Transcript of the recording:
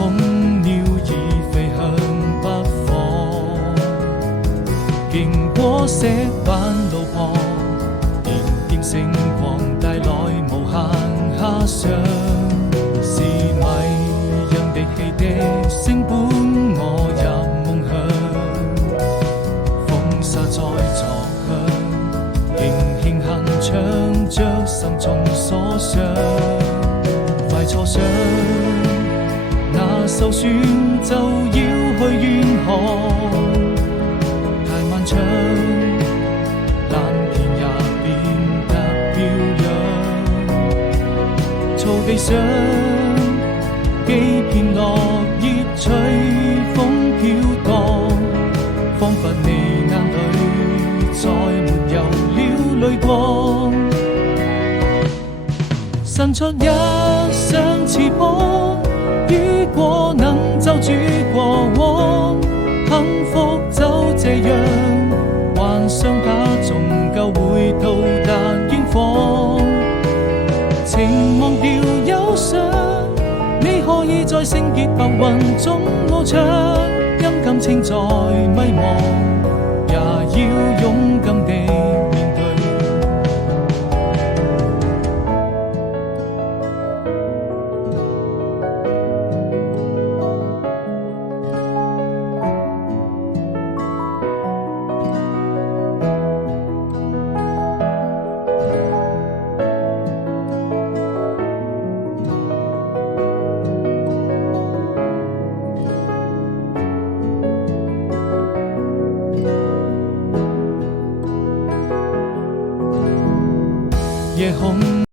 空鳥已飛向北方，經過石板路旁，點點星光帶來無限遐想，是迷人的汽笛聲伴我入夢鄉，風沙在作響，輕輕哼唱着心中所想，快坐上那艘船就要去遠航，太漫長，藍天也變得飄揚，草地上幾片落葉隨風飄蕩，彷彿你眼裏再沒有了淚光，伸出一雙翅膀，雨過能就住過往，幸福就這樣，幻想它終究會到達遠方，情忘掉憂傷，你可以在聖潔白雲中翱翔，因感情在迷茫，也要勇敢地面對。夜空